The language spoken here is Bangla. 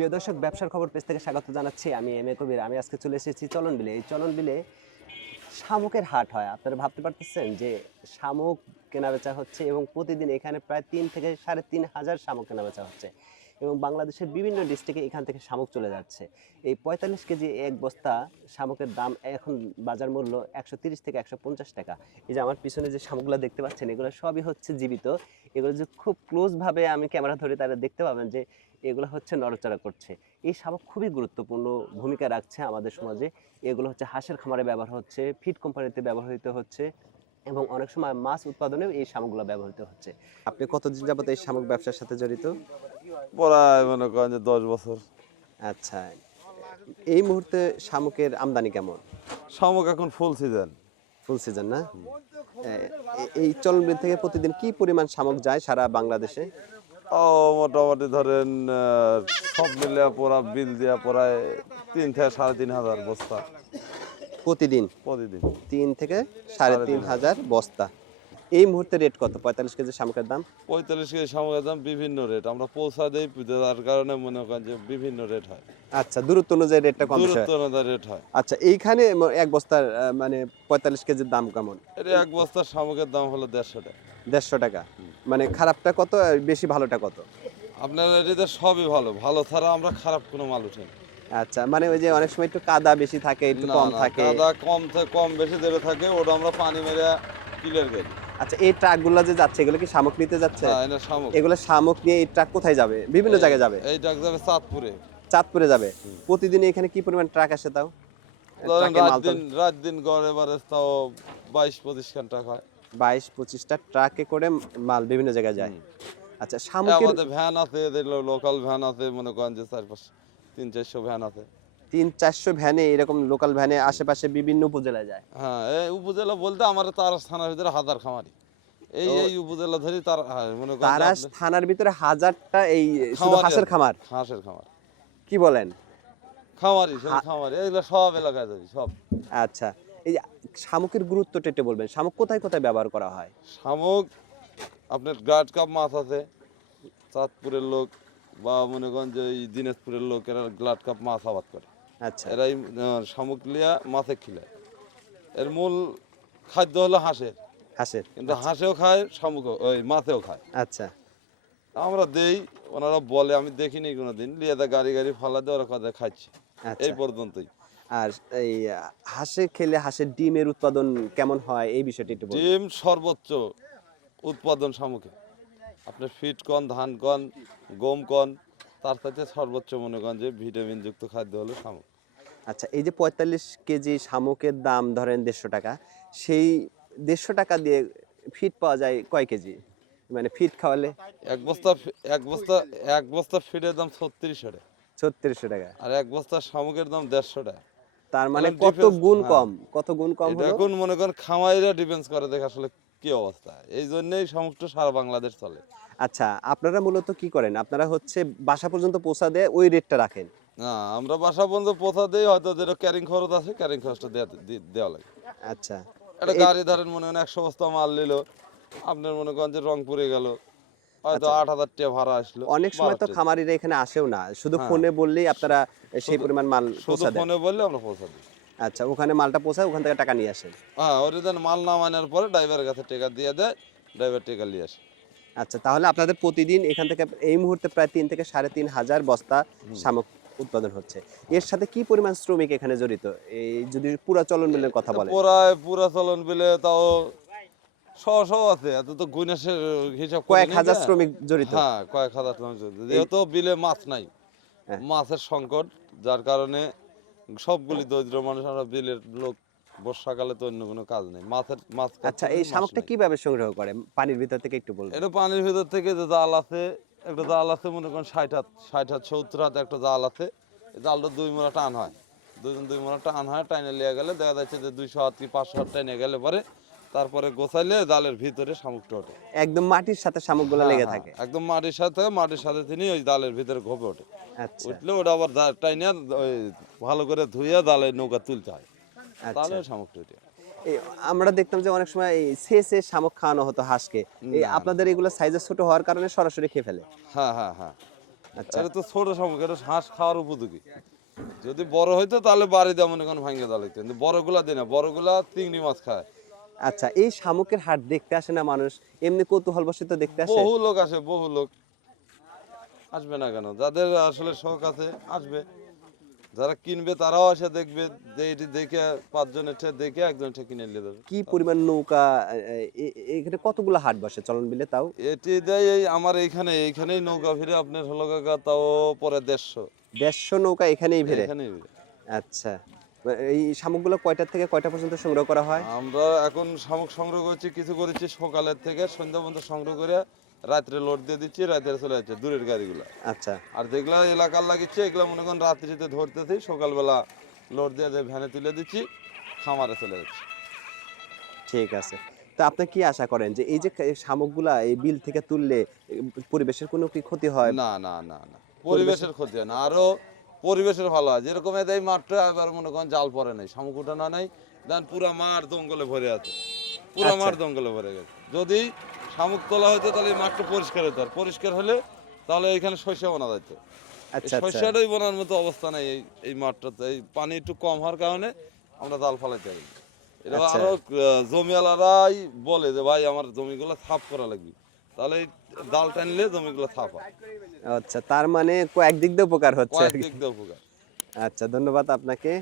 প্রিয় দর্শক, ব্যবসার খবর পেজ থেকে স্বাগত জানাচ্ছি। আমি এম এ কবির। আমি আজকে চলে এসেছি চলন বিলে। এই চলন বিলে শামুকের হাট হয়। আপনারা ভাবতে পারতেছেন যে শামুক কেনাবেচা হচ্ছে এবং প্রতিদিন এখানে প্রায় 3 থেকে 3.5 হাজার শামুক কেনাবেচা হচ্ছে এবং বাংলাদেশের বিভিন্ন ডিস্ট্রিক্টে এখান থেকে শামুক চলে যাচ্ছে। এই 45 কেজি এক বস্তা শামুকের দাম এখন বাজার মূল্য 130 থেকে 150 টাকা। এই যে আমার পিছনে যে শামুকগুলো দেখতে পাচ্ছেন, এগুলো সবই হচ্ছে জীবিত। এগুলো যে খুব ক্লোজভাবে আমি ক্যামেরা ধরে তারা দেখতে পাবেন যে এগুলো হচ্ছে নড়াচড়া করছে। এই শামুক খুবই গুরুত্বপূর্ণ ভূমিকা রাখছে আমাদের সমাজে। এগুলো হচ্ছে হাঁসের খামারে ব্যবহার হচ্ছে, ফিড কোম্পানিতে ব্যবহৃত হচ্ছে এবং অনেক সময় মাছ উৎপাদনেও এই শামুকগুলো ব্যবহৃত হচ্ছে। আপনি কতদিন যাবত এই শামুক ব্যবসার সাথে জড়িত? প্রায় মনে করেন যে 10 বছর। আচ্ছা, এই মুহূর্তে শামুকের আমদানি কেমন? শামুক এখন ফুল সিজন। ফুল সিজন না? এই চলনবিল থেকে প্রতিদিন কি পরিমাণ শামুক যায় সারা বাংলাদেশে? ও মোটামুটি ধরেন সব মিলে পুরা বিল দিয়া প্রায় 3 থেকে 3.5 হাজার বস্তা প্রতিদিন প্রতিদিন। 3 থেকে 3.5 হাজার বস্তা। এই মুহূর্তে রেট কত 45 কেজি শামুকের দাম? 45 কেজি শামুকের দাম বিভিন্ন রেট, আমরা পৌঁছা দেই, যার কারণে মনে করেন যে বিভিন্ন রেট হয়। আচ্ছা, দূরত্ব অনুযায়ী রেটটা কম বেশি হয়। দূরত্ব অনুযায়ী রেট হয়। আচ্ছা, এইখানে এক বস্তার মানে 45 কেজির দাম কেমন? এটা এক বস্তার শামুকের দাম হলো 150 টাকা। 150 টাকা। মানে খারাপটা কত আর বেশি ভালোটা কত? আপনার এটিতে সবই ভালো, ভালো ছাড়া আমরা খারাপ কোনো মাল উঠি না। আচ্ছা, মানে ওই যে অনেক সময় একটু কাদা বেশি থাকে, একটু না কম না, থাকে। কাদা কম বেশি যেটা থাকে ওটা আমরা পানি মেরে ক্লিয়ার করি। আচ্ছা, এই ট্রাকগুলো যে যাচ্ছে এগুলো কি শামুক নিতে যাচ্ছে? হ্যাঁ, এটা শামুক। এগুলো শামুক নিয়ে এই ট্রাক কোথায় যাবে? বিভিন্ন জায়গায় যাবে। এই ট্রাক যাবে চাঁদপুরে। চাঁদপুরে যাবে। প্রতিদিন এখানে কি পরিমাণ ট্রাক আসে তাও? ধরেন ট্রাকে মাল রাত দিন গড়ে বারে তাও 22-25 খান টাকা হয়। 22-25টা ট্রাকে করে মাল বিভিন্ন জায়গায় যায়। আচ্ছা, শামুকের আমাদের ভ্যান আছে, লোকাল ভ্যান আছে, মনে করেন যে 300-400 ভ্যান আছে। 300-400 ভ্যানে, এরকম লোকাল ভ্যানে আশেপাশে বিভিন্ন উপজেলায় যায়। হ্যাঁ, এই উপজেলা বলতে আমার তারাস থানার ভিতরে 1000 খামারি। এই উপজেলা ধরি তার মনে করেন তারাস থানার ভিতরে 1000টা এই শুধু খামারি হাঁসের আছে। খামার? হাঁসের খামার। কি বলেন? খামারি এগুলো সব এলাকায় যাবি সব। আচ্ছা, এই যে শামুকের গুরুত্বটা একটু বলবেন। শামুক কোথায় কোথায় ব্যবহার করা হয়? শামুক আপনার গ্লাড কাপ মাছ আছে, চাঁদপুরের লোক বা মনে করেন যে এই দিনাজপুরের লোক এরা গ্লাড কাপ মাছ আবাদ করে। আচ্ছা, এরাই শামুক লিয়া মাছে খিলায়। এর মূল খাদ্য হলো হাঁসের, হাঁসের। কিন্তু হাঁসেও খায়, শামুক ওই মাছেও খায়। আচ্ছা, আমরা দেই, ওনারা বলে, আমি দেখিনি কোনোদিন, লিয়ে দেয় গাড়ি ফালা দিয়ে ওরা কথা খাচ্ছে। এই আচ্ছা। পর্যন্তই। আর এই হাঁসে খেলে হাঁসের ডিমের উৎপাদন কেমন হয় এই বিষয়টা একটু বলুন। ডিম সর্বোচ্চ উৎপাদন শামুকে। আপনার ফিট কন, ধান কন, গম কন, তার সাথে সর্বোচ্চ মনে করেন যে ভিটামিন যুক্ত খাদ্য হলো শামুক। আচ্ছা, এই যে 45 কেজি শামুকের দাম ধরেন 150 টাকা, সেই 150 টাকা দিয়ে ফিট পাওয়া যায় কয় কেজি? মানে ফিট খাওয়ালে এক বস্তা এক বস্তা এক বস্তা ফিটের দাম 36 টাকা। 3600 টাকা। আর এক বস্তা শামুকের দাম 150 টাকা। তার মানে তাহলে কত difference, গুণ হ্যাঁ। কম? কত গুণ কম এটা হলো? এখন মনে করেন খামারিরা ডিফেন্স করে দেখে আসলে কি অবস্থা। এই জন্যই শামুকটা সারা বাংলাদেশ চলে। আচ্ছা, আপনারা মূলত কি করেন? আপনারা হচ্ছে বাসা পর্যন্ত পৌঁছা দিয়ে ওই রেটটা রাখেন? না, আমরা বাসা পর্যন্ত পৌঁছা দিই, হয়তো যেটা ক্যারিং খরচ আছে ক্যারিং খরচটা দেওয়া লাগে। আচ্ছা, একটা গাড়ি ধরেন মনে করেন 100 বস্তা মাল নিল, আপনার মনে করেন যে রংপুরে গেল, হয়তো 8000 টাকা ভাড়া আসলো। অনেক সময় তো 12 খামারিরা এখানে আসেও না, শুধু হ্যাঁ। ফোনে বললেই আপনারা সেই শুধু- পরিমাণ মাল শুধু পৌঁছা দেন? ফোনে বললে আমরা পৌঁছা দিই। আচ্ছা, ওখানে মালটা পৌঁছায়, ওখান থেকে টাকা নিয়ে আসেন? হ্যাঁ, ওরা দেন মাল নামানোর পরে ড্রাইভারের কাছে টাকা দিয়ে দেয়, ড্রাইভার টাকা নিয়ে আসে। আচ্ছা, তাহলে আপনাদের প্রতিদিন এখান থেকে এই মুহূর্তে প্রায় 3 থেকে 3.5 হাজার বস্তা শামুক উৎপাদন হচ্ছে। এর সাথে কি পরিমাণ শ্রমিক এখানে জড়িত? এই যদি পুরা চলন বিলের কথা বলেন। পুরা চলন বিলে তাও 100 আছে, এত তো গুইনাসের হিসাব করি কয়েক নাই হাজার না। শ্রমিক জড়িত। হ্যাঁ, কয়েক হাজার শ্রমিক জড়িত। যেহেতু বিলে মাছ নাই, হ্যাঁ। মাছের সংকট, যার কারণে সবগুলি দরিদ্র মানুষ, আমরা বিলের লোক, বর্ষাকালে তো অন্য কোনো কাজ নেই, মাছ কাটতে আচ্ছা, এই গেলে মাছ শামুকটা নেই। কিভাবে সংগ্রহ করে? পানির ভিতর থেকে একটু বলবেন। এটা পানির ভিতর থেকে যে জাল আছে, একটা জাল আছে মনে করেন 60 হাত 70 হাত একটা জাল আছে। এই জালটা 2 মোড়া টান হয়, 2 মোড়া টান হয়, টাইনে লিয়ে গেলে দেখা যাচ্ছে যে 200 হাত কি 500 হাত টাইনে গেলে পরে তারপরে গোছাইলে জালের ভিতরে শামুকটা ওঠে। একদম মাটির সাথে শামুকগুলো হ্যাঁ, লেগে হ্যাঁ, থাকে? একদম মাটির সাথে তিনি ওই জালের ভিতরে ঘোপে ওঠে। আচ্ছা, উঠলে ওটা আবার টাইনে ওই ভালো করে ধুইয়া জালের নৌকা তুলতে হয়, তাহলে আচ্ছা। শামুকটা ওঠে। এই আমরা দেখতাম যে অনেক সময় এই সে শামুক খাওয়ানো হতো হাঁসকে। এই না, আপনাদের এগুলো সাইজে ছোট হওয়ার কারণে সরাসরি খেয়ে ফেলে? হ্যাঁ হ্যাঁ হ্যাঁ, আচ্ছা এটা তো ছোট শামুক, এটা হাঁস খাওয়ার উপযোগী। যদি বড় হইতো তাহলে বাড়ি দেওয়া মনে করেন ভাঙ্গে দেওয়া লাগতো, কিন্তু বড়গুলা দেয় না, বড়গুলা চিংড়ি মাছ খায়। আচ্ছা, এই শামুকের হাট দেখতে আসে না মানুষ, এমনি কৌতূহল বশত দেখতে আসে? বহু লোক আসে, বহু লোক আসবে না কেন, যাদের আসলে শখ আছে আসবে, যারা কিনবে তারাও আসে দেখবে, এটি দেখে 5 জনের দেখে একজন কিনে নিয়ে যাবে। কি পরিমাণ নৌকা, এখানে কতগুলো হাট বসে চলন বিলে তাও? এটি দেয় এই আমার এইখানেই নৌকা ফিরে আপনার হলো কাকা তাও পরে 150। 150 নৌকা এখানেই ভিড়ে? এখানেই ভিড়ে। আচ্ছা, এই শামুকগুলো কয়টা থেকে কয়টা পর্যন্ত সংগ্রহ করা হয়? আমরা এখন শামুক সংগ্রহ করছি, কিছু করেছি সকালের থেকে সন্ধ্যা পর্যন্ত সংগ্রহ করে রাত্রে লোড দিয়ে দিচ্ছি, রাত্রে চলে যাচ্ছে দূরের গাড়িগুলো। আচ্ছা আর যেগুলা এলাকার লাগিচ্ছে এগুলো মনে করেন রাত্রিতে ধরতেছি, সকালবেলা লোড দিয়ে ভ্যানে তুলে দিচ্ছি, খামারে চলে যাচ্ছে। ঠিক আছে। তো আপনি কি আশা করেন যে এই যে শামুকগুলা এই বিল থেকে তুললে পরিবেশের কোনো কি ক্ষতি হয়? না না না না, পরিবেশের ক্ষতি হয় না, আরো পরিবেশের ভালো হয়। যেরকম এই মাঠটা এবার মনে করেন জাল পরে নাই, শামুক উঠানো নাই, দেন পুরা মাঠ জঙ্গলে ভরে আছে, পুরা আচ্ছা মাঠ জঙ্গলে ভরে গেছে। যদি শামুক তোলা হতো তাহলে এই মাঠটা পরিষ্কার হতো, আর পরিষ্কার হলে তাহলে এখানে শস্য বোনা যেত। এই আচ্ছা আচ্ছা শস্যটাই বোনার মতো অবস্থা নেই এই মাঠটাতে, এই পানি একটু কম হওয়ার কারণে আমরা জাল ফালাইতে পারি। এটা আচ্ছা আরো জমিওয়ালারাই বলে যে ভাই আমার জমিগুলো সাফ করা লাগবে, তাহলে এই জাল টানলে জমিগুলো সাফ হয়। আচ্ছা, তার মানে কয়েক দিক দিয়ে উপকার হচ্ছে আর কয়েক কি। দিক দিয়ে উপকার। আচ্ছা, ধন্যবাদ আপনাকে।